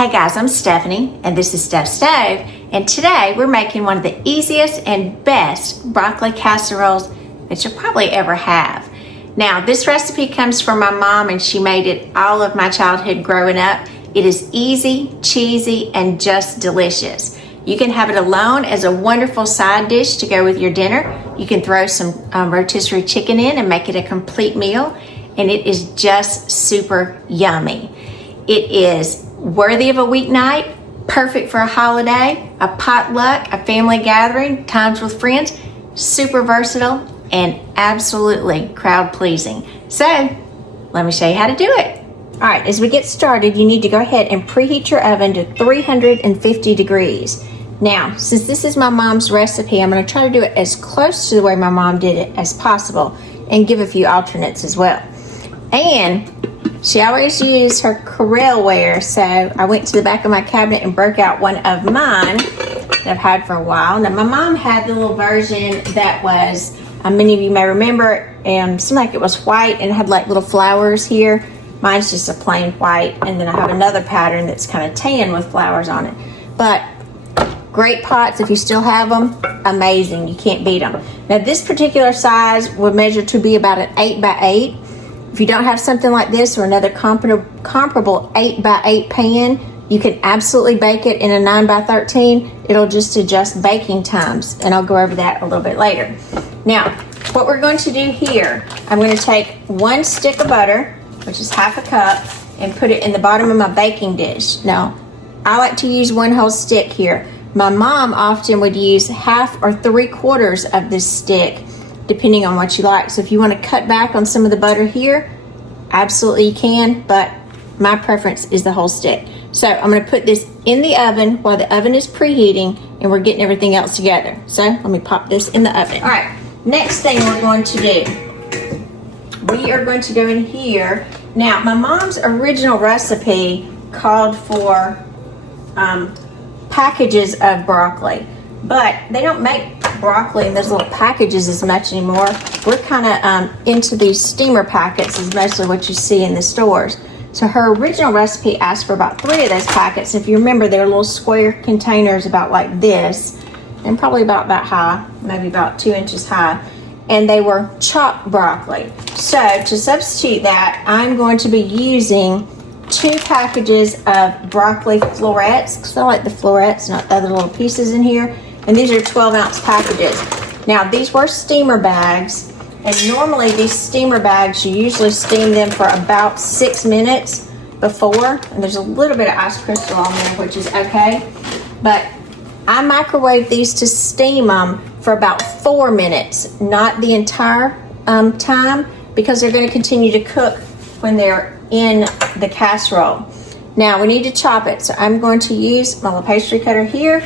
Hey guys, I'm Stephanie and this is Steph's Stove, and today we're making one of the easiest and best broccoli casseroles that you'll probably ever have. Now, this recipe comes from my mom and she made it all of my childhood growing up. It is easy, cheesy, and just delicious. You can have it alone as a wonderful side dish to go with your dinner. You can throw some rotisserie chicken in and make it a complete meal, and it is just super yummy. It is worthy of a weeknight, perfect for a holiday, a potluck, a family gathering, times with friends, super versatile, and absolutely crowd pleasing. So, let me show you how to do it. All right, as we get started, you need to go ahead and preheat your oven to 350 degrees. Now, since this is my mom's recipe, I'm gonna try to do it as close to the way my mom did it as possible and give a few alternates as well. And she always used her Corelle ware, so I went to the back of my cabinet and broke out one of mine that I've had for a while. Now, my mom had the little version that was, many of you may remember, seemed like it was white and had like little flowers here. Mine's just a plain white, and then I have another pattern that's kind of tan with flowers on it. But great pots, if you still have them, amazing, you can't beat them. Now, this particular size would measure to be about an 8 by 8. If you don't have something like this or another comparable 8 by 8 pan, you can absolutely bake it in a 9 by 13. It'll just adjust baking times, and I'll go over that a little bit later. Now, what we're going to do here, I'm going to take 1 stick of butter, which is half a cup, and put it in the bottom of my baking dish. Now, I like to use 1 whole stick here. My mom often would use half or 3/4 of this stick, depending on what you like. So if you want to cut back on some of the butter here, absolutely you can, but my preference is the whole stick. So I'm going to put this in the oven while the oven is preheating and we're getting everything else together. So let me pop this in the oven. All right, next thing we're going to do, we are going to go in here. Now, my mom's original recipe called for packages of broccoli, but they don't make broccoli in those little packages as much anymore. We're kind of into these steamer packets, is mostly what you see in the stores. So her original recipe asked for about 3 of those packets. If you remember, they're little square containers about like this, and probably about that high, maybe about 2 inches high, and they were chopped broccoli. So to substitute that, I'm going to be using 2 packages of broccoli florets, because I like the florets, not the other little pieces in here. And these are 12-ounce packages. Now, these were steamer bags, and normally these steamer bags, you usually steam them for about 6 minutes before, and there's a little bit of ice crystal on there, which is okay. But I microwave these to steam them for about 4 minutes, not the entire time, because they're going to continue to cook when they're in the casserole. Now, we need to chop it, so I'm going to use my little pastry cutter here,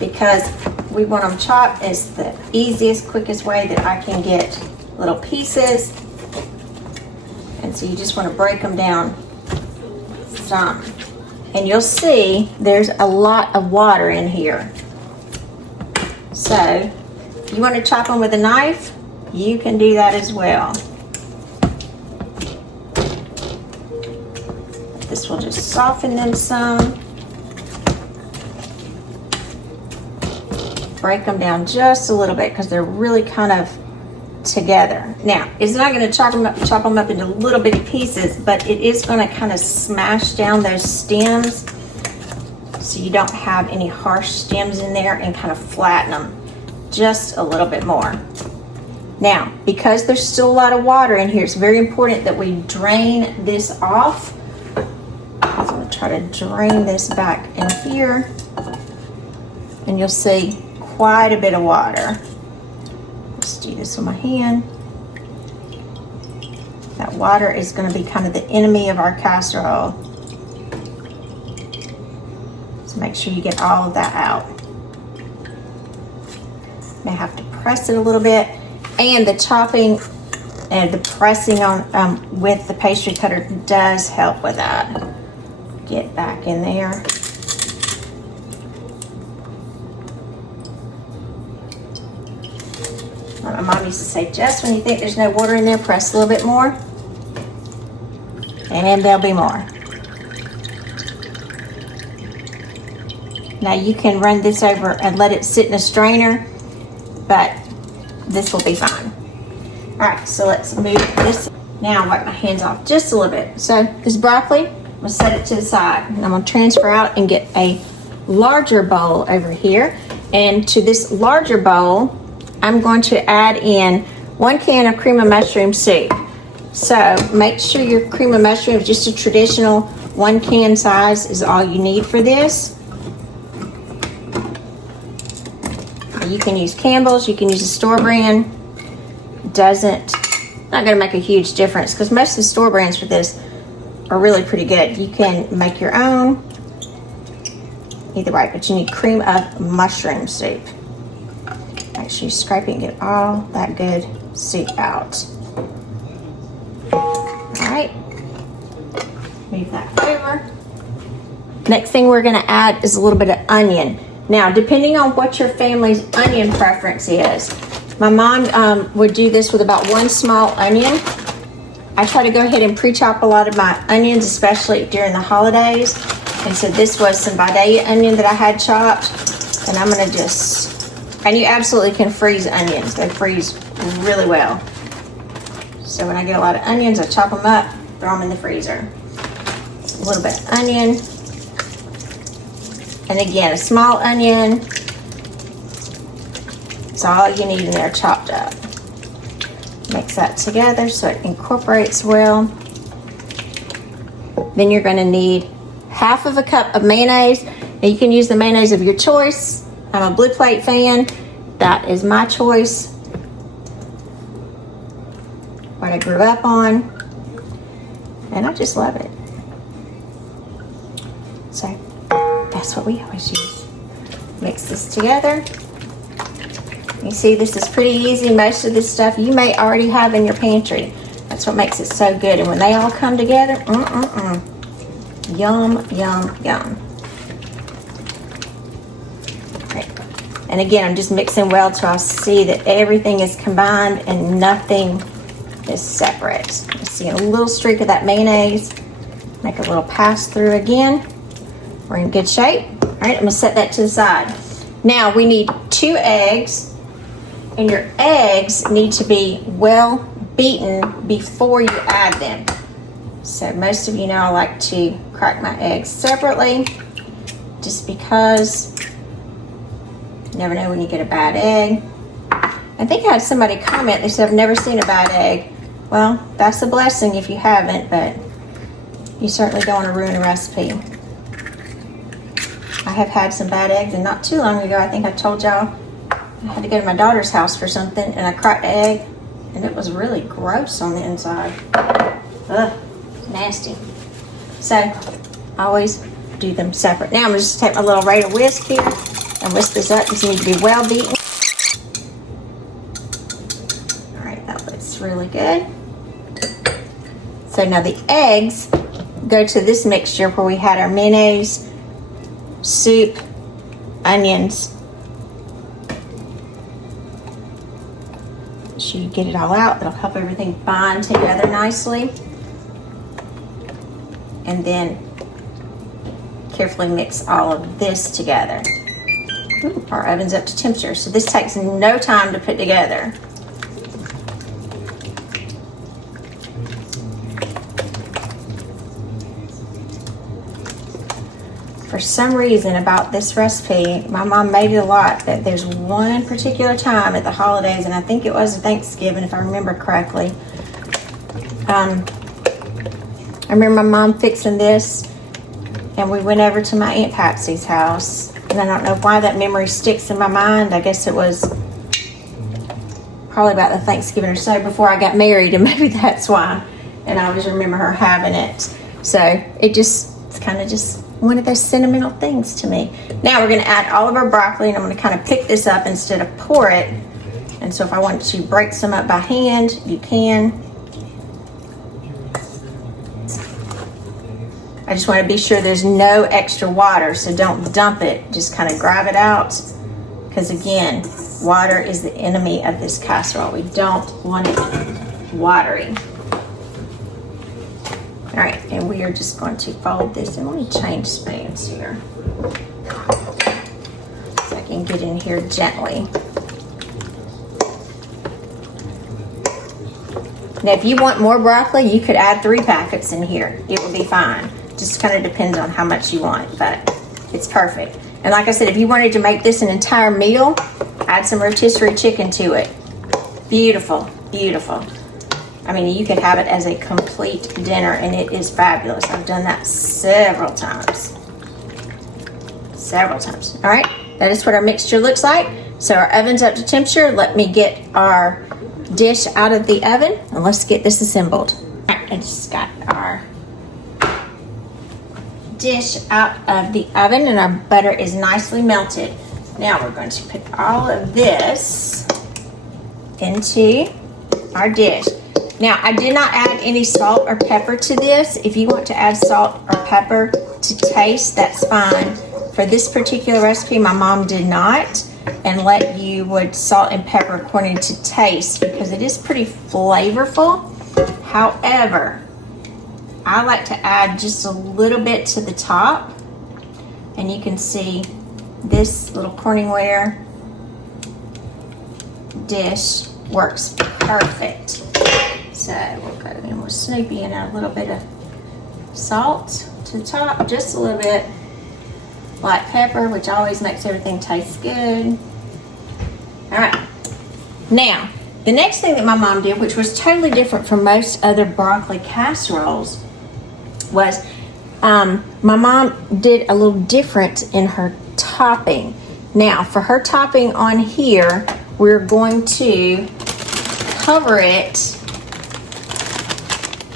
because we want them chopped as the easiest, quickest way that I can get little pieces. And so you just want to break them down some. And you'll see there's a lot of water in here. So you want to chop them with a knife, you can do that as well. This will just soften them some. Break them down just a little bit because they're really kind of together. Now, it's not going to chop them up into little bitty pieces, but it is going to kind of smash down those stems so you don't have any harsh stems in there, and kind of flatten them just a little bit more. Now, because there's still a lot of water in here, it's very important that we drain this off. So I'm going to try to drain this back in here, and you'll see quite a bit of water. Let's do this with my hand. That water is going to be kind of the enemy of our casserole. So make sure you get all of that out. May have to press it a little bit, and the chopping and the pressing on with the pastry cutter does help with that. Get back in there. My mom used to say, just when you think there's no water in there, press a little bit more, and there'll be more. Now you can run this over and let it sit in a strainer, but this will be fine. All right, so let's move this. Now wipe my hands off just a little bit. So this broccoli, I'm gonna set it to the side. And I'm gonna transfer out and get a larger bowl over here. And to this larger bowl, I'm going to add in 1 can of cream of mushroom soup. So make sure your cream of mushroom is just a traditional 1 can size is all you need for this. You can use Campbell's, you can use a store brand. Not gonna make a huge difference because most of the store brands for this are really pretty good. You can make your own, either way, but you need cream of mushroom soup. Make sure you scrape it and get all that good soup out. All right, move that over. Next thing we're gonna add is a little bit of onion. Now, depending on what your family's onion preference is, my mom would do this with about 1 small onion. I try to go ahead and pre-chop a lot of my onions, especially during the holidays. And so this was some Vidalia onion that I had chopped. And I'm gonna and you absolutely can freeze onions. They freeze really well. So when I get a lot of onions, I chop them up, throw them in the freezer. A little bit of onion. And again, a small onion. It's all you need in there chopped up. Mix that together so it incorporates well. Then you're gonna need 1/2 cup of mayonnaise. Now you can use the mayonnaise of your choice. I'm a Blue Plate fan. That is my choice. What I grew up on. And I just love it. So that's what we always use. Mix this together. You see, this is pretty easy. Most of this stuff you may already have in your pantry. That's what makes it so good. And when they all come together, yum, yum, yum. Okay. And again, I'm just mixing well till I see that everything is combined and nothing is separate. You see a little streak of that mayonnaise. Make a little pass through again. We're in good shape. All right, I'm gonna set that to the side. Now we need 2 eggs. And your eggs need to be well beaten before you add them. So most of you know I like to crack my eggs separately just because you never know when you get a bad egg. I think I had somebody comment, they said, I've never seen a bad egg. Well, that's a blessing if you haven't, but you certainly don't want to ruin a recipe. I have had some bad eggs, and not too long ago, I think I told y'all, I had to go to my daughter's house for something, and I cracked an egg, and it was really gross on the inside. Ugh, nasty. So, I always do them separate. Now I'm just take my little Raider whisk here and whisk this up. This needs to be well beaten. All right, that looks really good. So now the eggs go to this mixture where we had our mayonnaise, soup, onions. So you get it all out. It'll help everything bind together nicely. And then carefully mix all of this together. Ooh, our oven's up to temperature, so this takes no time to put together. For some reason about this recipe, my mom made it a lot, that there's one particular time at the holidays, and I think it was Thanksgiving if I remember correctly. I remember my mom fixing this, and we went over to my Aunt Patsy's house, and I don't know why that memory sticks in my mind. I guess it was probably about the Thanksgiving or so before I got married, and maybe that's why. And I always remember her having it. So it's kind of just one of those sentimental things to me. Now we're gonna add all of our broccoli, and I'm gonna kind of pick this up instead of pour it. And so if I want to break some up by hand, you can. I just want to be sure there's no extra water, so don't dump it. Just kind of grab it out, because again, water is the enemy of this casserole. We don't want it watery. All right, and we are just going to fold this, and let me change spoons here. and get in here gently. Now, if you want more broccoli, you could add 3 packets in here. It will be fine. Just kind of depends on how much you want, but it's perfect. And like I said, if you wanted to make this an entire meal, add some rotisserie chicken to it. Beautiful, beautiful. I mean, you could have it as a complete dinner, and it is fabulous. I've done that several times. Several times. All right, that is what our mixture looks like. So our oven's up to temperature. Let me get our dish out of the oven, and let's get this assembled. All right, I just got our dish out of the oven, and our butter is nicely melted. Now we're going to put all of this into our dish. Now, I did not add any salt or pepper to this. If you want to add salt or pepper to taste, that's fine. For this particular recipe, my mom did not, and let you would salt and pepper according to taste because it is pretty flavorful. However, I like to add just a little bit to the top, and you can see this little Corningware dish works perfect. So we'll go in with Snoopy and add a little bit of salt to the top, just a little bit, black pepper, which always makes everything taste good. All right. Now, the next thing that my mom did, which was totally different from most other broccoli casseroles, was my mom did a little different in her topping. Now, for her topping on here, we're going to cover it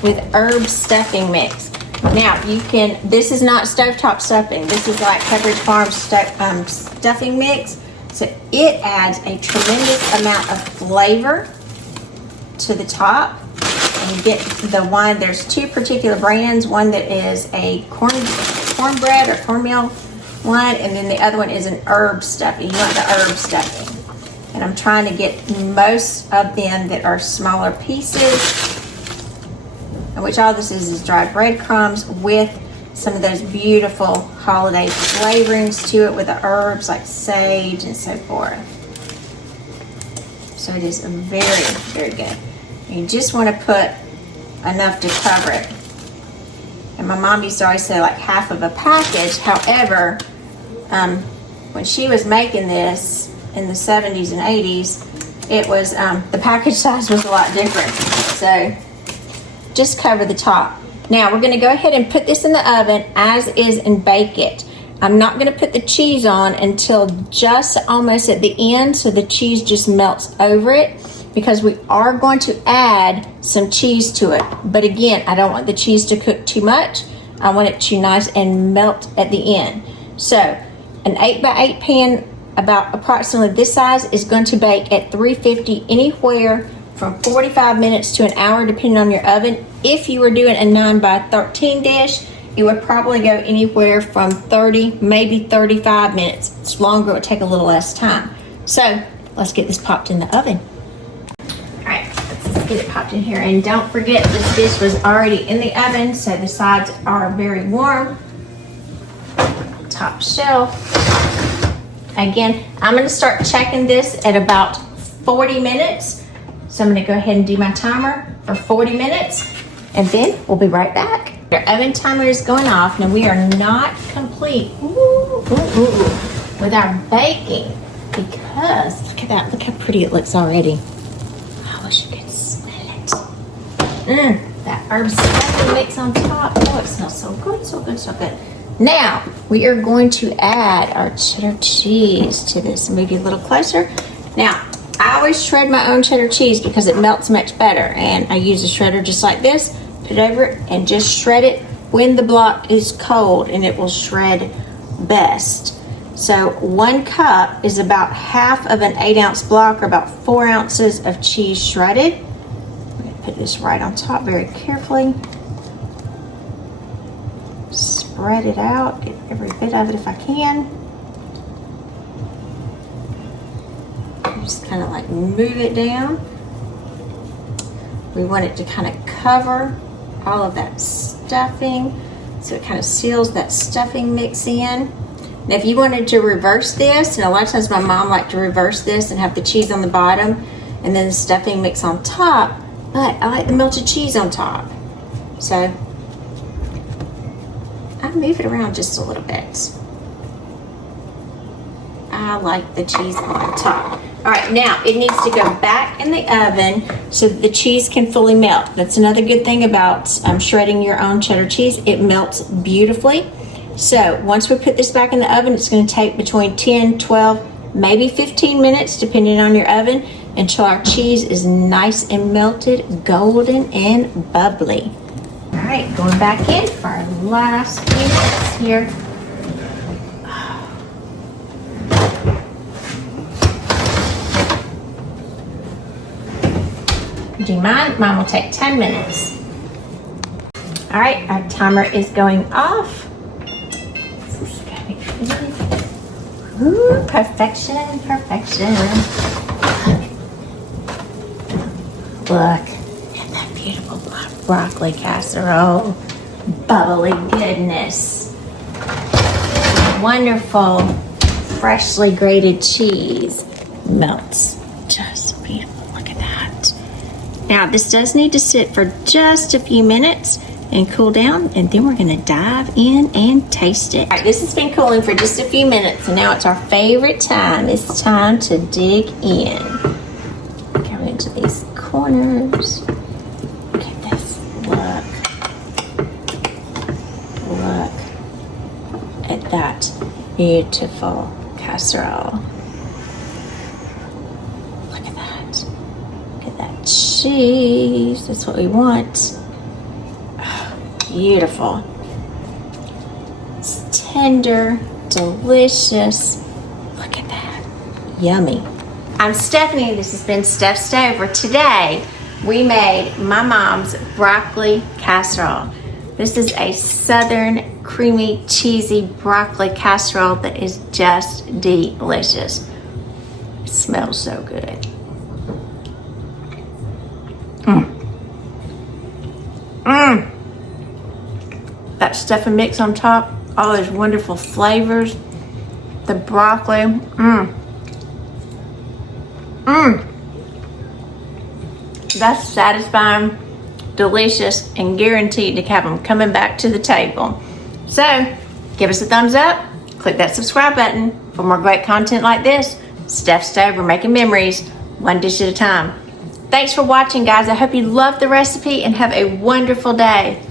with herb stuffing mix. Now, you can, this is not stovetop stuffing. This is like Pepperidge Farm stuffing mix. So it adds a tremendous amount of flavor to the top. And you get the one, there's 2 particular brands. One that is a cornbread or cornmeal one, and then the other one is an herb stuffing. You want the herb stuffing. And I'm trying to get most of them that are smaller pieces, which all this is dried breadcrumbs with some of those beautiful holiday flavorings to it with the herbs like sage and so forth. So it is very, very good. You just want to put enough to cover it. And my mom used to always say like half of a package. However, when she was making this in the 70s and 80s, it was, the package size was a lot different. So just cover the top. Now we're going to go ahead and put this in the oven as is and bake it. I'm not going to put the cheese on until just almost at the end, so the cheese just melts over it, because we are going to add some cheese to it. But again, I don't want the cheese to cook too much. I want it to nice and melt at the end. So an 8x8 pan about approximately this size is going to bake at 350 anywhere from 45 minutes to an hour, depending on your oven. If you were doing a 9x13 dish, it would probably go anywhere from 30, maybe 35 minutes. It's longer, it would take a little less time. So let's get this popped in the oven. All right, let's get it popped in here. And don't forget, this dish was already in the oven, so the sides are very warm. Top shelf. Again, I'm gonna start checking this at about 40 minutes. So I'm gonna go ahead and do my timer for 40 minutes, and then we'll be right back. Our oven timer is going off. Now we are not complete with our baking, because look at that, look how pretty it looks already. I wish you could smell it. That herb stuffing mix on top. Oh, it smells so good, so good, so good. Now we are going to add our cheddar cheese to this. Move you a little closer. Now, I always shred my own cheddar cheese because it melts much better, and I use a shredder just like this, put it over it, and just shred it when the block is cold, and it will shred best. So 1 cup is about half of an 8-ounce block, or about 4 ounces of cheese shredded. I'm going to put this right on top very carefully. Spread it out, get every bit of it if I can. Just kind of like move it down. We want it to kind of cover all of that stuffing, so it kind of seals that stuffing mix in. Now, if you wanted to reverse this, and a lot of times my mom liked to reverse this and have the cheese on the bottom and then the stuffing mix on top, but I like the melted cheese on top. So I move it around just a little bit. I like the cheese on top. All right, now it needs to go back in the oven so that the cheese can fully melt. That's another good thing about shredding your own cheddar cheese. It melts beautifully. So once we put this back in the oven, it's going to take between 10, 12, maybe 15 minutes, depending on your oven, until our cheese is nice and melted, golden and bubbly. All right, going back in for our last few minutes here. Do you mind? Mine will take 10 minutes. All right, our timer is going off. This is gonna be good. Ooh, perfection, perfection. Look at that beautiful broccoli casserole. Bubbly goodness. Wonderful, freshly grated cheese melts. Just beautiful. Look at that. Now, this does need to sit for just a few minutes and cool down, and then we're gonna dive in and taste it. All right, this has been cooling for just a few minutes, and now it's our favorite time. It's time to dig in. Go into these corners. Look at this. Look at that beautiful casserole. Look at that. Look at that cheese. That's what we want. Beautiful. It's tender, delicious. Look at that. Yummy. I'm Stephanie. This has been Steph's Stove, where today we made my mom's broccoli casserole. This is a southern, creamy, cheesy broccoli casserole that is just delicious. It smells so good. That stuffing mix on top, all those wonderful flavors, the broccoli, That's satisfying, delicious, and guaranteed to have them coming back to the table. So, give us a thumbs up, click that subscribe button for more great content like this. Steph's Stove, we're making memories, one dish at a time. Thanks for watching, guys. I hope you love the recipe and have a wonderful day.